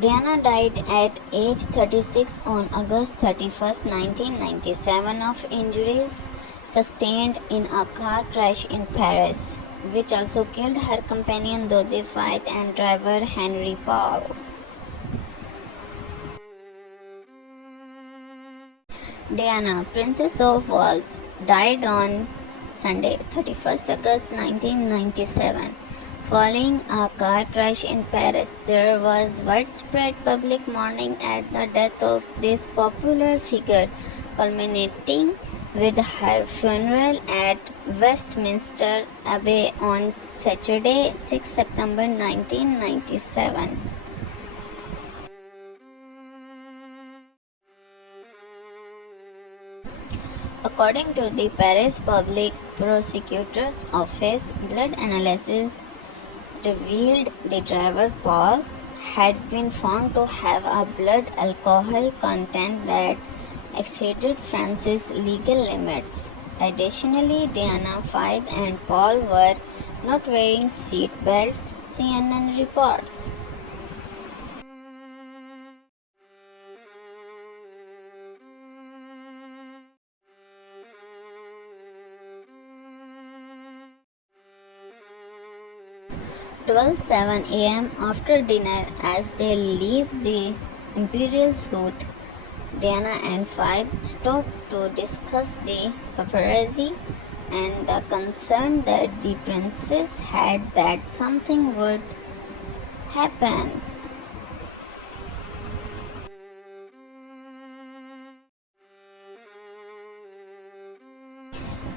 Diana died at age 36 on August 31, 1997 of injuries sustained in a car crash in Paris, which also killed her companion Dodi Faith and driver Henry Paul. Diana, Princess of Wales, died on Sunday, 31st August 1997. Following a car crash in Paris, there was widespread public mourning at the death of this popular figure, culminating with her funeral at Westminster Abbey on Saturday, 6 September 1997. According to the Paris Public Prosecutor's Office, blood analysis revealed the driver Paul had been found to have a blood alcohol content that exceeded France's legal limits. Additionally, Diana Faith and Paul were not wearing seat belts, CNN reports. "12:07 a.m. after dinner, as they leave the imperial suite, Diana and Faith stop to discuss the paparazzi and the concern that the princess had that something would happen.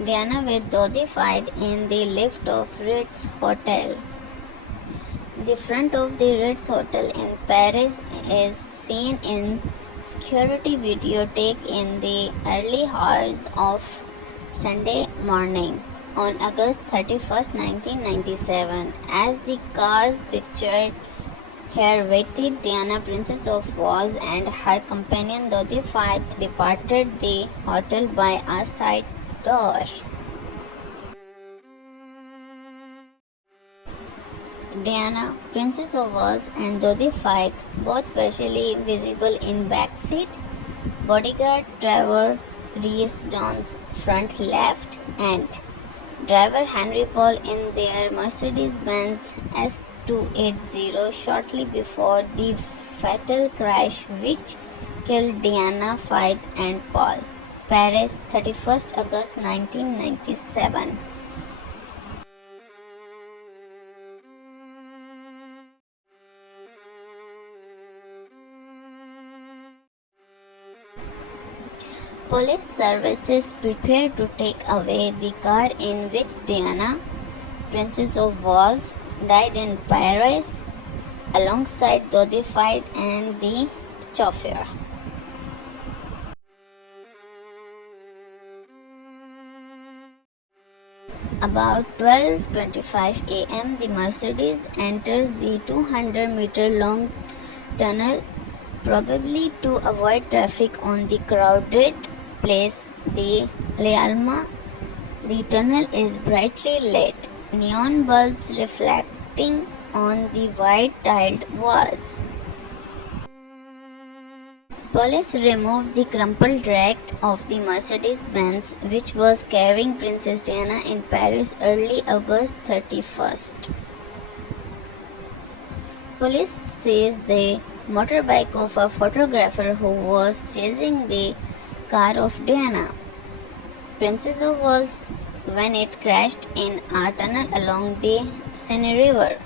Diana with Dodi Faith in the lift of Ritz Hotel. The front of the Ritz Hotel in Paris is seen in security video taken in the early hours of Sunday morning on August 31, 1997. As the cars pictured here waited, Diana, Princess of Wales, and her companion Dodi Faith departed the hotel by a side door. Diana, Princess of Wales, and Dodi Faith, both partially visible in backseat. Bodyguard driver Rhys Jones, front left, and driver Henry Paul in their Mercedes-Benz S280 shortly before the fatal crash which killed Diana, Faith, and Paul. Paris, 31st August 1997. Police services prepared to take away the car in which Diana, Princess of Wales, died in Paris alongside Dodi Faith and the chauffeur. About 12:25 a.m., the Mercedes enters the 200-meter long tunnel, probably to avoid traffic on the crowded place de l'Alma. The tunnel is brightly lit, neon bulbs reflecting on the white tiled walls. Police removed the crumpled wreck of the Mercedes-Benz which was carrying Princess Diana in Paris early August 31st. Police seized the motorbike of a photographer who was chasing the car of Diana, Princess of Wales, when it crashed in a tunnel along the Seine River.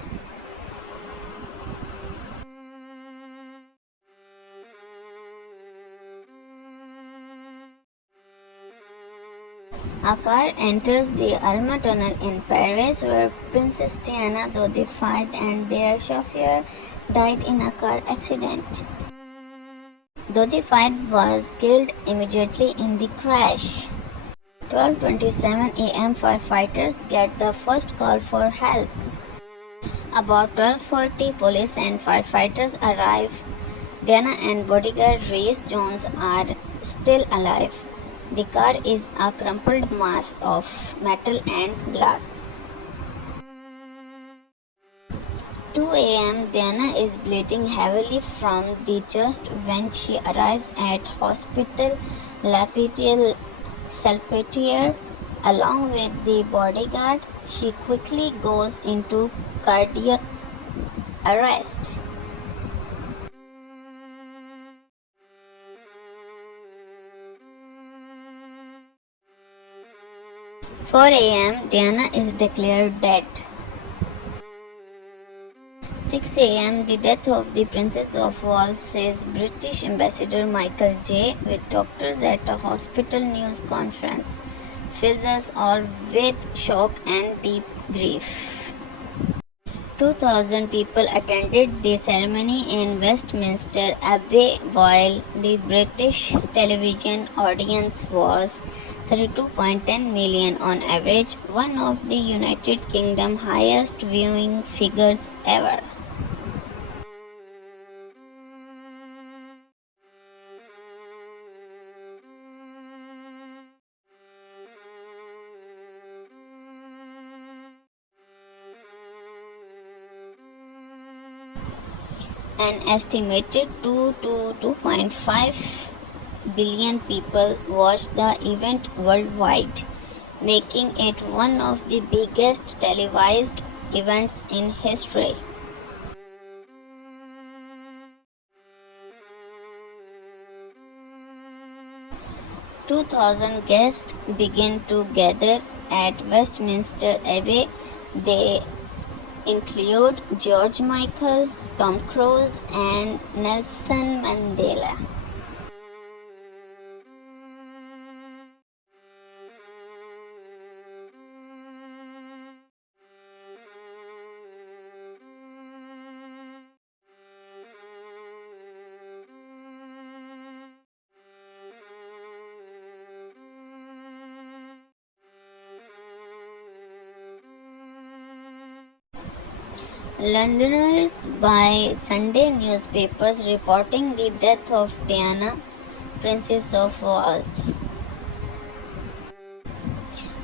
A car enters the Alma Tunnel in Paris where Princess Diana, Dodi Faith, and their chauffeur died in a car accident. Dodi Faith was killed immediately in the crash. 12:27 a.m. firefighters get the first call for help. About 12:40, police and firefighters arrive. Diana and bodyguard Rhys Jones are still alive. The car is a crumpled mass of metal and glass. 2 a.m., Diana is bleeding heavily from the chest when she arrives at Hospital L'Hôpital Salpêtrière along with the bodyguard. She quickly goes into cardiac arrest. 4 a.m., Diana is declared dead. 6 a.m., the death of the Princess of Wales, says British Ambassador Michael J. with doctors at a hospital news conference, fills us all with shock and deep grief. 2,000 people attended the ceremony in Westminster Abbey while the British television audience was 32.10 million on average, one of the United Kingdom's highest viewing figures ever. An estimated 2 to 2.5 billion people watched the event worldwide, making it one of the biggest televised events in history. Two thousand guests began to gather at Westminster Abbey. They include George Michael, Tom Cruise, and Nelson Mandela. Londoners by Sunday newspapers reporting the death of Diana, Princess of Wales.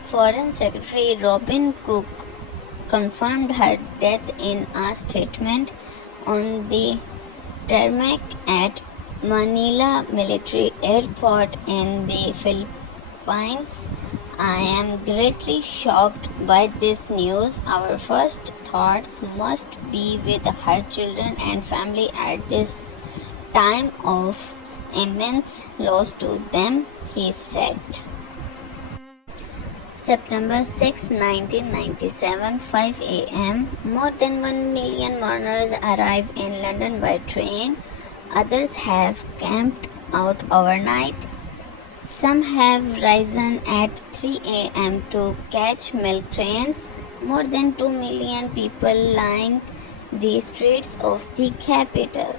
Foreign Secretary Robin Cook confirmed her death in a statement on the tarmac at Manila Military Airport in the Philippines. I am greatly shocked by this news. Our first thoughts must be with her children and family at this time of immense loss to them, he said. September 6, 1997, 5 a.m. More than 1 million mourners arrive in London by train. Others have camped out overnight. Some have risen at 3 a.m. to catch milk trains. More than 2 million people lined the streets of the capital.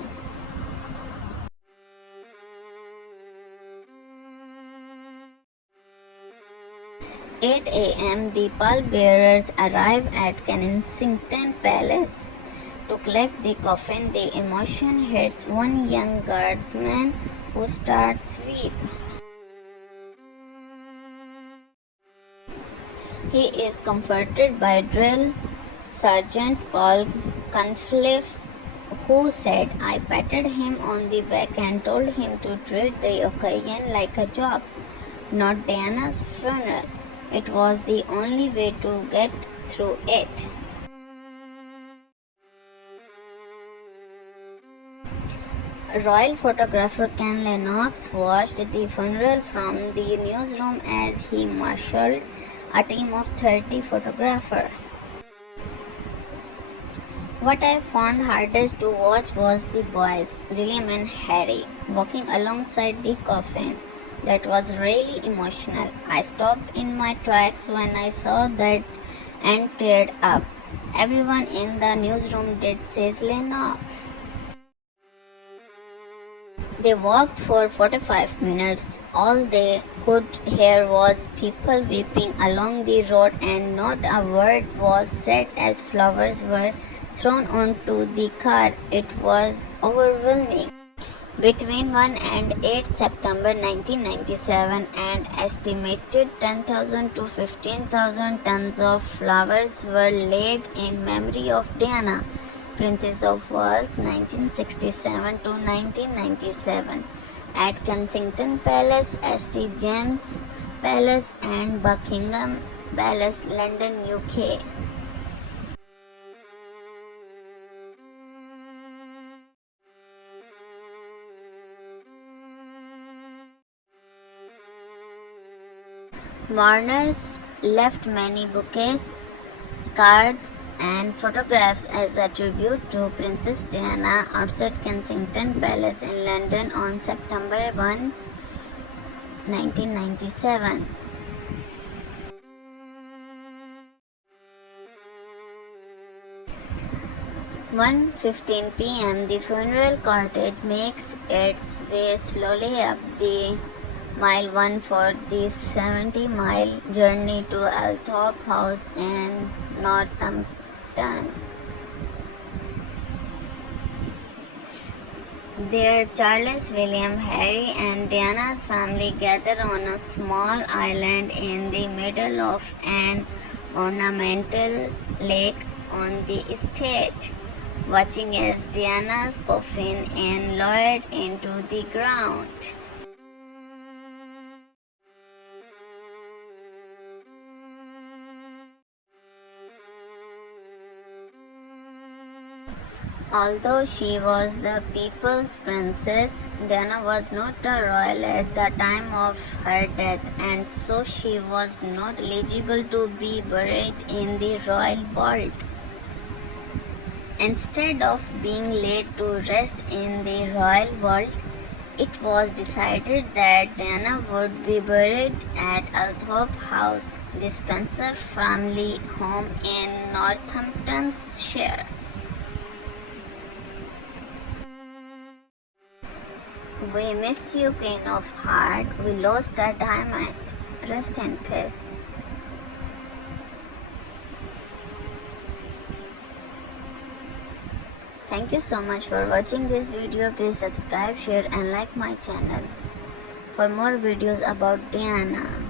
At 8 a.m., the pallbearers arrive at Kensington Palace to collect the coffin. The emotion hits one young guardsman who starts weep. He is comforted by Drill Sergeant Paul Cunliffe, who said, "I patted him on the back and told him to treat the occasion like a job, not Diana's funeral. It was the only way to get through it." Royal photographer Ken Lennox watched the funeral from the newsroom as he marshaled a team of 30 photographers. What I found hardest to watch was the boys, William and Harry, walking alongside the coffin. That was really emotional. I stopped in my tracks when I saw that and teared up. Everyone in the newsroom did, says Lennox. They walked for 45 minutes. All they could hear was people weeping along the road, and not a word was said as flowers were thrown onto the car. It was overwhelming. Between 1 and 8 September 1997, an estimated 10,000 to 15,000 tons of flowers were laid in memory of Diana. Princess of Wales 1967 to 1997 at Kensington Palace, St James Palace and Buckingham Palace, London, UK. Mourners left many bouquets, cards, and photographs as a tribute to Princess Diana outside Kensington Palace in London on September 1, 1997. 1:15 p.m. The funeral cortege makes its way slowly up the Mile 1 for the 70-mile journey to Althorp House in Northampton. There, Charles, William, Harry, and Diana's family gather on a small island in the middle of an ornamental lake on the estate, watching as Diana's coffin is lowered into the ground. Although she was the people's princess, Diana was not a royal at the time of her death, and so she was not eligible to be buried in the royal vault. Instead of being laid to rest in the royal vault, it was decided that Diana would be buried at Althorp House, the Spencer family home in Northamptonshire. We miss you, Queen of Heart. We lost a diamond. Rest in peace. Thank you so much for watching this video. Please subscribe, share and like my channel for more videos about Diana.